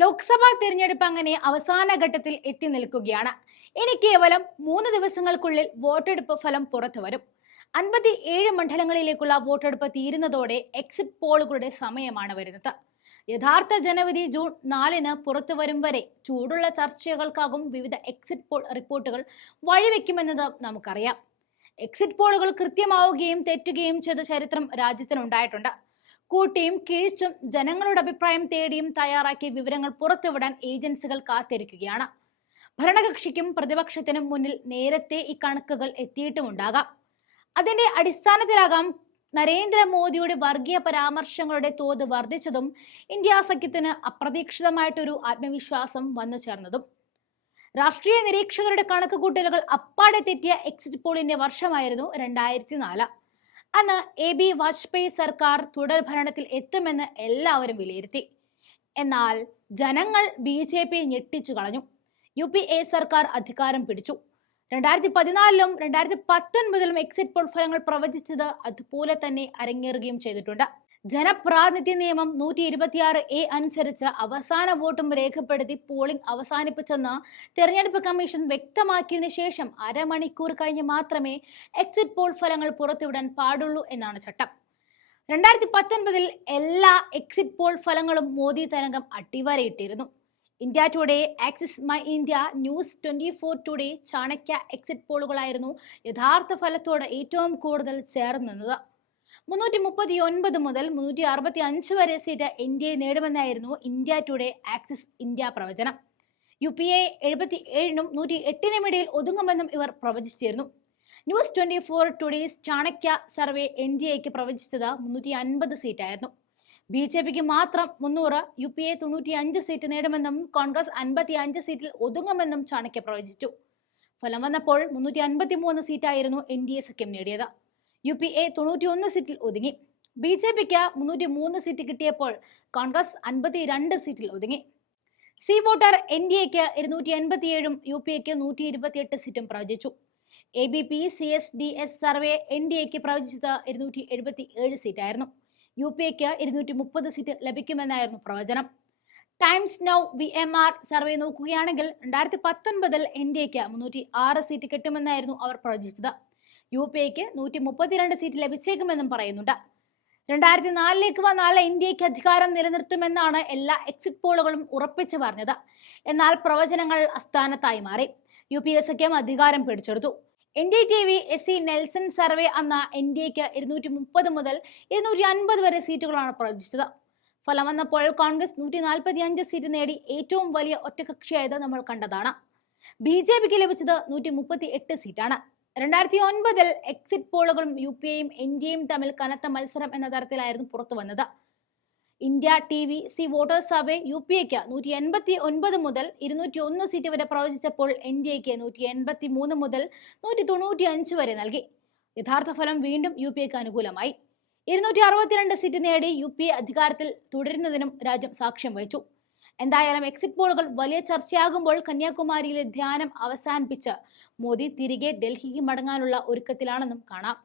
ലോക്സഭാ തിരഞ്ഞെടുപ്പ് അങ്ങനെ അവസാന ഘട്ടത്തിൽ എത്തി നിൽക്കുകയാണ്. ഇനി കേവലം മൂന്ന് ദിവസങ്ങൾക്കുള്ളിൽ വോട്ടെടുപ്പ് ഫലം പുറത്തു വരും. അൻപത്തി ഏഴ് മണ്ഡലങ്ങളിലേക്കുള്ള വോട്ടെടുപ്പ് തീരുന്നതോടെ എക്സിറ്റ് പോളുകളുടെ സമയമാണ് വരുന്നത്. യഥാർത്ഥ ജനവിധി ജൂൺ നാലിന് പുറത്തു വരും വരെ ചൂടുള്ള ചർച്ചകൾക്കാകും വിവിധ എക്സിറ്റ് പോൾ റിപ്പോർട്ടുകൾ വഴിവെക്കുമെന്നത് നമുക്കറിയാം. എക്സിറ്റ് പോളുകൾ കൃത്യമാവുകയും തെറ്റുകയും ചെയ്ത ചരിത്രം രാജ്യത്തിനുണ്ടായിട്ടുണ്ട്. കൂട്ടിയും കിഴിച്ചും ജനങ്ങളുടെ അഭിപ്രായം തേടിയും തയ്യാറാക്കിയ വിവരങ്ങൾ പുറത്തുവിടാൻ ഏജൻസികൾ കാത്തിരിക്കുകയാണ്. ഭരണകക്ഷിക്കും പ്രതിപക്ഷത്തിനും മുന്നിൽ നേരത്തെ ഈ കണക്കുകൾ എത്തിയിട്ടുമുണ്ടാകാം. അതിന്റെ അടിസ്ഥാനത്തിലാകാം നരേന്ദ്രമോദിയുടെ വർഗീയ പരാമർശങ്ങളുടെ തോത് വർദ്ധിച്ചതും ഇന്ത്യ സഖ്യത്തിന് അപ്രതീക്ഷിതമായിട്ടൊരു ആത്മവിശ്വാസം വന്നു ചേർന്നതും. രാഷ്ട്രീയ നിരീക്ഷകരുടെ കണക്കുകൂട്ടലുകൾ അപ്പാടെ തെറ്റിയ എക്സിറ്റ് പോളിന്റെ വർഷമായിരുന്നു രണ്ടായിരത്തി നാല് അന്ന് എ ബി വാജ്പേയി സർക്കാർ തുടർ ഭരണത്തിൽ എത്തുമെന്ന് എല്ലാവരും വിലയിരുത്തി. എന്നാൽ ജനങ്ങൾ ബി ജെ പി ഞെട്ടിച്ചു കളഞ്ഞു. യു പി എ സർക്കാർ അധികാരം പിടിച്ചു. രണ്ടായിരത്തി പതിനാലിലും രണ്ടായിരത്തി പത്തൊൻപതിലും എക്സിറ്റ് പോൾ ഫലങ്ങൾ പ്രവചിച്ചത് അതുപോലെ തന്നെ അരങ്ങേറുകയും ചെയ്തിട്ടുണ്ട്. ജനപ്രാതിനിധ്യ നിയമം നൂറ്റി ഇരുപത്തിയാറ് എ അനുസരിച്ച് അവസാന വോട്ടും രേഖപ്പെടുത്തി പോളിംഗ് അവസാനിപ്പിച്ചെന്ന് തെരഞ്ഞെടുപ്പ് കമ്മീഷൻ വ്യക്തമാക്കിയതിനു ശേഷം അരമണിക്കൂർ കഴിഞ്ഞ് മാത്രമേ എക്സിറ്റ് പോൾ ഫലങ്ങൾ പുറത്തുവിടാൻ പാടുള്ളൂ എന്നാണ് ചട്ടം. രണ്ടായിരത്തി പത്തൊൻപതിൽ എല്ലാ എക്സിറ്റ് പോൾ ഫലങ്ങളും മോദി തരംഗം അട്ടിവരയിട്ടിരുന്നു. India Today Axis My India News Twenty Four Today Chanakya exit പോളുകളായിരുന്നു യഥാർത്ഥ ഫലത്തോട് ഏറ്റവും കൂടുതൽ ചേർന്ന് നിന്നത്. മുന്നൂറ്റി മുപ്പത്തി ഒൻപത് മുതൽ മുന്നൂറ്റി അറുപത്തി അഞ്ച് വരെ സീറ്റ് എൻ നേടുമെന്നായിരുന്നു ഇന്ത്യ ടുഡേ ആക്സിസ് ഇന്ത്യ പ്രവചനം. യു പി എ എഴുപത്തി ഏഴിനും നൂറ്റി എട്ടിനും ഇടയിൽ ഒതുങ്ങുമെന്നും ഇവർ പ്രവചിച്ചിരുന്നു. News Twenty Four Today's Chanakya survey N D എക്ക് പ്രവചിച്ചത് മുന്നൂറ്റി അൻപത് സീറ്റായിരുന്നു. ബി ജെ പിക്ക് മാത്രം മുന്നൂറ് യു പി എ തൊണ്ണൂറ്റി അഞ്ച് സീറ്റ് നേടുമെന്നും കോൺഗ്രസ് അൻപത്തി അഞ്ച് സീറ്റിൽ ഒതുങ്ങുമെന്നും ചാണക്യ പ്രവചിച്ചു. ഫലം വന്നപ്പോൾ മുന്നൂറ്റി അൻപത്തി മൂന്ന് സീറ്റായിരുന്നു എൻ ഡി എ സഖ്യം നേടിയത്. യു പി എ തൊണ്ണൂറ്റി ഒന്ന് സീറ്റിൽ ഒതുങ്ങി. ബി ജെ പിക്ക് മുന്നൂറ്റി മൂന്ന് സീറ്റ് കിട്ടിയപ്പോൾ കോൺഗ്രസ് അൻപത്തി രണ്ട് സീറ്റിൽ ഒതുങ്ങി. സി വോട്ടർ എൻ ഡി എക്ക് ഇരുന്നൂറ്റി എൺപത്തിയേഴും യു പി എക്ക് നൂറ്റി ഇരുപത്തിയെട്ട് സീറ്റും പ്രവചിച്ചു. A B P C S D S survey N D എക്ക് പ്രവചിച്ചത് ഇരുന്നൂറ്റി എഴുപത്തി ഏഴ് സീറ്റായിരുന്നു യു പി എക്ക് ഇരുന്നൂറ്റി മുപ്പത് സീറ്റ് ലഭിക്കുമെന്നായിരുന്നു പ്രവചനം. Times Now V M R survey നോക്കുകയാണെങ്കിൽ രണ്ടായിരത്തി പത്തൊൻപതിൽ എൻ ഡി എക്ക് മുന്നൂറ്റി ആറ് സീറ്റ് കിട്ടുമെന്നായിരുന്നു അവർ പ്രവചിച്ചത്. യു പി എക്ക് നൂറ്റി മുപ്പത്തിരണ്ട് സീറ്റ് ലഭിച്ചേക്കുമെന്നും പറയുന്നുണ്ട്. രണ്ടായിരത്തി നാലിലേക്ക് വന്നാൽ ഇന്ത്യയ്ക്ക് അധികാരം നിലനിർത്തുമെന്നാണ് എല്ലാ എക്സിറ്റ് പോളുകളും ഉറപ്പിച്ചു പറഞ്ഞത്. എന്നാൽ പ്രവചനങ്ങൾ അസ്ഥാനത്തായി മാറി. യു പി എസ് സഖ്യം അധികാരം പിടിച്ചെടുത്തു. N D T V S C Nielsen survey അന്ന എൻ ഡി എക്ക് ഇരുന്നൂറ്റി മുപ്പത് മുതൽ ഇരുന്നൂറ്റി അൻപത് വരെ സീറ്റുകളാണ് പ്രവചിച്ചത്. ഫലം വന്നപ്പോൾ കോൺഗ്രസ് നൂറ്റി നാൽപ്പത്തി അഞ്ച് സീറ്റ് നേടി ഏറ്റവും വലിയ ഒറ്റകക്ഷിയായത് നമ്മൾ കണ്ടതാണ്. ബി ജെ പിക്ക് ലഭിച്ചത് നൂറ്റി മുപ്പത്തി എട്ട് സീറ്റാണ്. രണ്ടായിരത്തി ഒൻപതിൽ എക്സിറ്റ് പോളുകളും യു പി എയും എൻ ഡി തമ്മിൽ കനത്ത മത്സരം എന്ന തരത്തിലായിരുന്നു പുറത്തു വന്നത്. India T V C voters survey U P എക്ക് നൂറ്റി എൺപത്തി ഒൻപത് മുതൽ ഇരുന്നൂറ്റി ഒന്ന് സീറ്റ് വരെ പ്രവചിച്ചപ്പോൾ എൻ ഡി എക്ക് നൂറ്റി എൺപത്തി മൂന്ന് മുതൽ നൂറ്റി തൊണ്ണൂറ്റി അഞ്ച് വരെ നൽകി. യഥാർത്ഥ ഫലം വീണ്ടും യു പി എക്ക് അനുകൂലമായി. ഇരുന്നൂറ്റി അറുപത്തിരണ്ട് സീറ്റ് നേടി യു പി എ അധികാരത്തിൽ തുടരുന്നതിനും രാജ്യം സാക്ഷ്യം വഹിച്ചു. എന്തായാലും എക്സിറ്റ് പോളുകൾ വലിയ ചർച്ചയാകുമ്പോൾ കന്യാകുമാരിയിലെ ധ്യാനം അവസാനിപ്പിച്ച് മോദി തിരികെ ഡൽഹിക്ക് മടങ്ങാനുള്ള ഒരുക്കത്തിലാണെന്നും കാണാം.